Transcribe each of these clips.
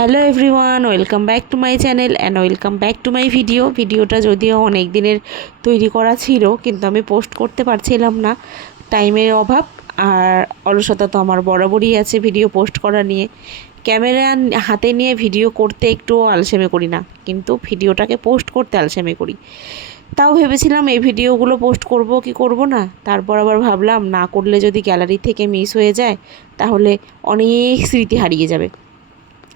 Hello everyone, welcome back to my channel and welcome back to my ভিডিওটা যদিও অনেক দিনের তৈরি করা ছিল, কিন্তু আমি পোস্ট করতে পারছিলাম না, টাইমের অভাব। আর অলসতা তো আমার বরাবরই আছে ভিডিও পোস্ট করা নিয়ে। ক্যামেরা হাতে নিয়ে ভিডিও করতে একটুও আলসেমি করি না, কিন্তু ভিডিওটাকে পোস্ট করতে আলসেমি করি। তাও ভেবেছিলাম এই ভিডিওগুলো পোস্ট করব কি করব না, তারপর আবার ভাবলাম না করলে যদি গ্যালারি থেকে মিস হয়ে যায় তাহলে অনেক স্মৃতি হারিয়ে যাবে।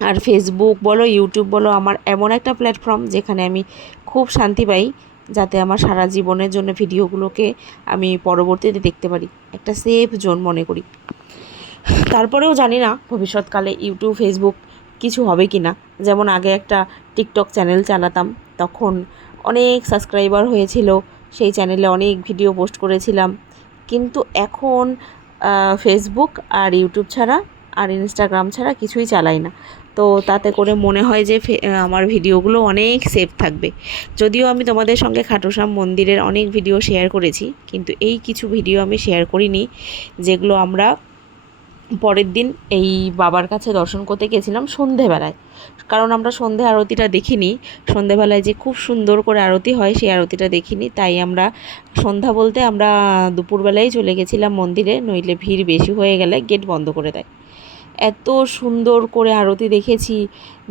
আর ফেসবুক বলো, ইউটিউব বলো, আমার এমন একটা প্ল্যাটফর্ম যেখানে আমি খুব শান্তি পাই, যাতে আমার সারা জীবনের জন্য ভিডিওগুলোকে আমি পরবর্তীতে দেখতে পারি। একটা সেফ জোন মনে করি। তারপরেও জানি না ভবিষ্যৎকালে ইউটিউব ফেসবুক কিছু হবে কি না। যেমন আগে একটা টিকটক চ্যানেল চালাতাম, তখন অনেক সাবস্ক্রাইবার হয়েছিল, সেই চ্যানেলে অনেক ভিডিও পোস্ট করেছিলাম। কিন্তু এখন ফেসবুক আর ইউটিউব ছাড়া আর ইনস্টাগ্রাম ছাড়া কিছুই চালাই না। তো তাতে করে মনে হয় যে আমার ভিডিওগুলো অনেক সেফ থাকবে। যদিও আমি তোমাদের সঙ্গে খাটুশ্যাম মন্দিরের অনেক ভিডিও শেয়ার করেছি, কিন্তু এই কিছু ভিডিও আমি শেয়ার করিনি, যেগুলো আমরা পরের দিন এই বাবার কাছে দর্শন করতে গেছিলাম সন্ধেবেলায়। কারণ আমরা সন্ধে আরতিটা দেখিনি, সন্ধেবেলায় যে খুব সুন্দর করে আরতি হয় সেই আরতিটা দেখিনি, তাই আমরা সন্ধ্যা বলতে আমরা দুপুরবেলায় চলে গেছিলাম মন্দিরে, নইলে ভিড় বেশি হয়ে গেলে গেট বন্ধ করে দেয়। এত সুন্দর করে আরতি দেখেছি,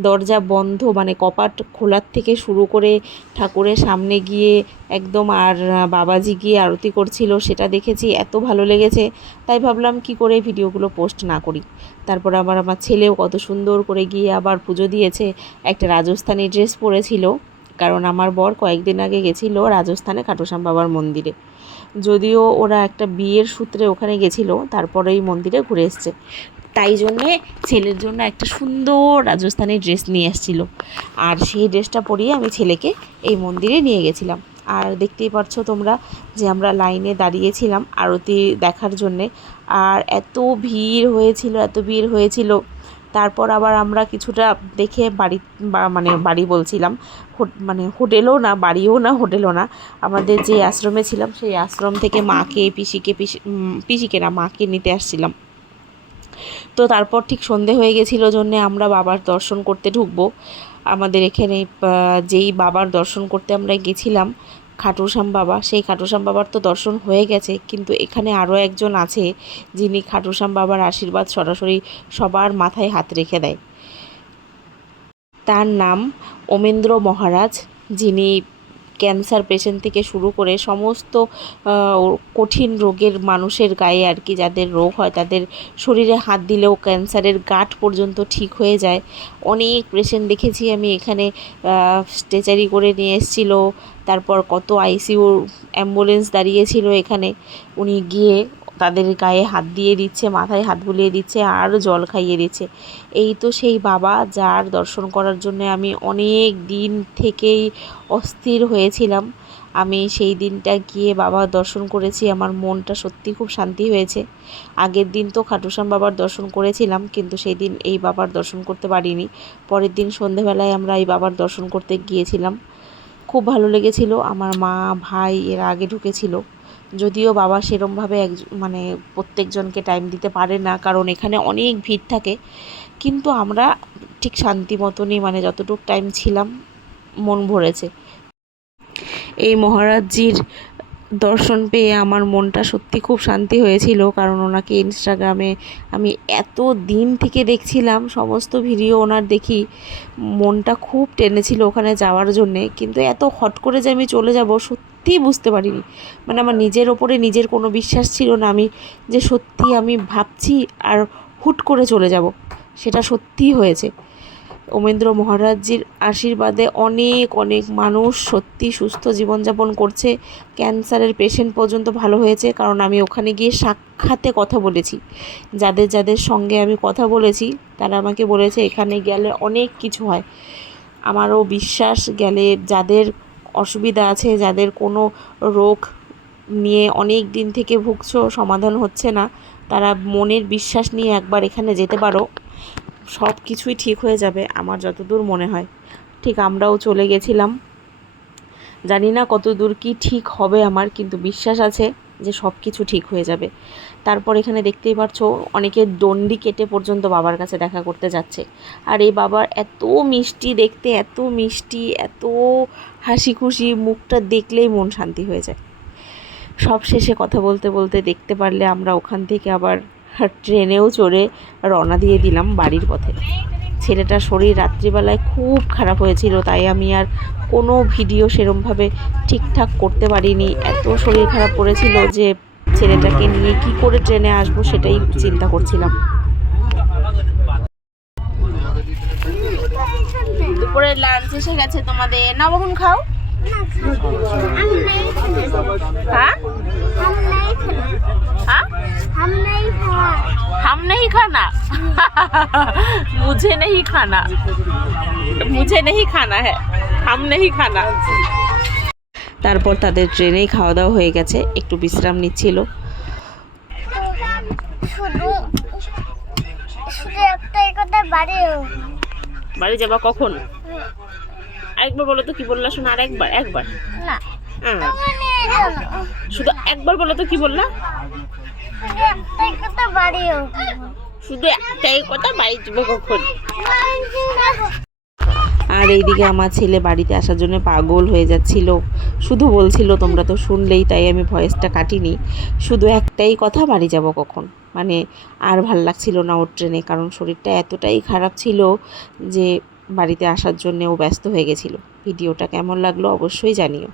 দরজা বন্ধ, মানে কপাট খোলার থেকে শুরু করে ঠাকুরের সামনে গিয়ে একদম, আর বাবাজি গিয়ে আরতি করছিল, সেটা দেখেছি, এত ভালো লেগেছে। তাই ভাবলাম কি করে ভিডিওগুলো পোস্ট না করি। তারপর আবার আমার ছেলেও কত সুন্দর করে গিয়ে আবার পুজো দিয়েছে, একটা রাজস্থানি ড্রেস পরেছিল, কারণ আমার বর কয়েকদিন আগে গেছিলো রাজস্থানে খাটুশ্যাম বাবার মন্দিরে। যদিও ওরা একটা বিয়ের সূত্রে ওখানে গেছিলো, তারপরে এই মন্দিরে ঘুরে এসছে, তাই জন্যে ছেলের জন্য একটা সুন্দর রাজস্থানি ড্রেস নিয়ে এসেছিল, আর সেই ড্রেসটা পরিয়ে আমি ছেলেকে এই মন্দিরে নিয়ে গেছিলাম। আর দেখতেই পাচ্ছ তোমরা যে আমরা লাইনে দাঁড়িয়েছিলাম আরতি দেখার জন্যে, আর এত ভিড় হয়েছিল, এত ভিড় হয়েছিল। তারপর আবার আমরা কিছুটা দেখে মানে বাড়ি বলছিলাম, মানে হোটেলও না, বাড়িও না, হোটেলও না, আমাদের যে আশ্রমে ছিলাম সেই আশ্রম থেকে মাকে পিসিকে না, মাকে নিতে আসছিলাম। তো তারপর ঠিক সন্ধে হয়ে গেছিলো জন্যে আমরা বাবার দর্শন করতে ঢুকবো। আমাদের এখানে যেই বাবার দর্শন করতে আমরা গেছিলাম, খাটুশ্যাম বাবা, সেই খাটুশ্যাম বাবার তো দর্শন হয়ে গেছে, কিন্তু এখানে আরও একজন আছে যিনি খাটুশ্যাম বাবার আশীর্বাদ সরাসরি সবার মাথায় হাত রেখে দেয়। তার নাম ওমেন্দ্র মহারাজ, যিনি ক্যান্সার পেশেন্ট থেকে শুরু করে সমস্ত কঠিন রোগের মানুষের গায়ে আর কি, যাদের রোগ হয় তাদের শরীরে হাত দিলেও ক্যান্সারের গাঁট পর্যন্ত ঠিক হয়ে যায়। অনেক পেশেন্ট দেখেছি আমি এখানে, স্ট্রেচারি করে নিয়ে এসেছিলো, তারপর কত আইসিইউ অ্যাম্বুলেন্স দাঁড়িয়েছিল এখানে। উনি গিয়ে তাদের গায়ে হাত দিয়ে দিচ্ছে, মাথায় হাত বুলিয়ে দিচ্ছে, আর জল খাইয়ে দিচ্ছে। এই তো সেই বাবা, যার দর্শন করার জন্য আমি অনেক দিন থেকেই অস্থির হয়েছিলাম। আমি সেই দিনটা গিয়ে বাবার দর্শন করেছি, আমার মনটা সত্যি খুব শান্তি হয়েছে। আগের দিন তো খাটুশ্যাম বাবার দর্শন করেছিলাম, কিন্তু সেই দিন এই বাবার দর্শন করতে পারিনি। পরের দিন সন্ধেবেলায় আমরা এই বাবার দর্শন করতে গিয়েছিলাম, খুব ভালো লেগেছিল। আমার মা ভাই এর আগে ঢুকেছিল, যদিও বাবা সেরমভাবে মানে প্রত্যেকজনকে টাইম দিতে পারে না, কারণ এখানে অনেক ভিড় থাকে। কিন্তু আমরা ঠিক শান্তি মতনই, মানে যতটুকু টাইম ছিলাম মন ভরেছে। এই মহারাজজির দর্শন পেয়ে আমার মনটা সত্যি খুব শান্তি হয়েছিল, কারণ ওনাকে ইনস্টাগ্রামে আমি এত দিন থেকে দেখছিলাম, সমস্ত ভিডিও ওনার দেখি, মনটা খুব টেনেছিল ওখানে যাওয়ার জন্যে। কিন্তু এত হট করে যে আমি চলে যাব সত্যিই বুঝতে পারিনি, মানে আমার নিজের ওপরে নিজের কোনো বিশ্বাস ছিল না, আমি যে সত্যি আমি ভাবছি আর হুট করে চলে যাব, সেটা সত্যিই হয়েছে। ওমেন্দ্র মহারাজজির আশীর্বাদে অনেক অনেক মানুষ সত্যি সুস্থ জীবনযাপন করছে, ক্যান্সারের পেশেন্ট পর্যন্ত ভালো হয়েছে। কারণ আমি ওখানে গিয়ে সাক্ষাতে কথা বলেছি, যাদের যাদের সঙ্গে আমি কথা বলেছি তারা আমাকে বলেছে এখানে গেলে অনেক কিছু হয়। আমারও বিশ্বাস, গেলে যাদের অসুবিধা আছে, যাদের কোনো রোগ নিয়ে অনেক দিন থেকে ভুগছো, সমাধান হচ্ছে না, তারা মনের বিশ্বাস নিয়ে একবার এখানে যেতে পারো, সব কিছুই ঠিক হয়ে যাবে আমার যতদূর মনে হয়। ঠিক আমরাও চলে গেছিলাম, জানি না কত দূর কি ঠিক হবে আমার, কিন্তু বিশ্বাস আছে যে সব কিছু ঠিক হয়ে যাবে। তারপর এখানে দেখতেই পাচ্ছো অনেকে দণ্ডি কেটে পর্যন্ত বাবার কাছে দেখা করতে যাচ্ছে। আর এই বাবার এত মিষ্টি দেখতে, এত মিষ্টি, এত হাসি খুশি, মুখটা দেখলেই মন শান্তি হয়ে যায়। সব শেষে কথা বলতে বলতে দেখতে পারলে আমরা ওখান থেকে আবার ট্রেনেও চড়ে রওনা দিয়ে দিলাম বাড়ির পথে। ছেলেটার শরীর রাত্রিবেলায় খুব খারাপ হয়েছিল, তাই আমি আর কোনো ভিডিও সেরমভাবে ঠিকঠাক করতে পারিনি। এত শরীর খারাপ করেছিল যে ছেলেটাকে নিয়ে কি করে ট্রেনে আসবো সেটাই চিন্তা করছিলাম। দুপুরে লাঞ্চ এসে গেছে তোমাদের, নবগুণ খাও। हाँ? हाँ? हम नहीं खाना मुझे नहीं खाना, मुझे नहीं खाना है, हम नहीं खाना। তারপর তাদের ট্রেনেই খাওয়া দাওয়া হয়ে গেছে, একটু বিশ্রাম নিচ্ছিল। বাড়ি যাবা কখন? আরেকবার বলো তো, কি বললা শোনা? আর একবার, একবার না, শুধু একবার বলো তো, কি বললা? শুধু একটাই কথা, বাড়ি যাবো কখন? আর এইদিকে আমার ছেলে বাড়িতে আসার জন্য পাগল হয়ে যাচ্ছিল, শুধু বলছিল, তোমরা তো শুনলেই, তাই আমি ভয়েসটা কাটিনি। শুধু একটাই কথা, বাড়ি যাব কখন। মানে আর ভাল লাগছিল না ওর ট্রেনে, কারণ শরীরটা এতটাই খারাপ ছিল যে বাড়িতে আসার জন্য ও ব্যস্ত হয়ে গেছিলো। ভিডিওটা কেমন লাগলো অবশ্যই জানিও।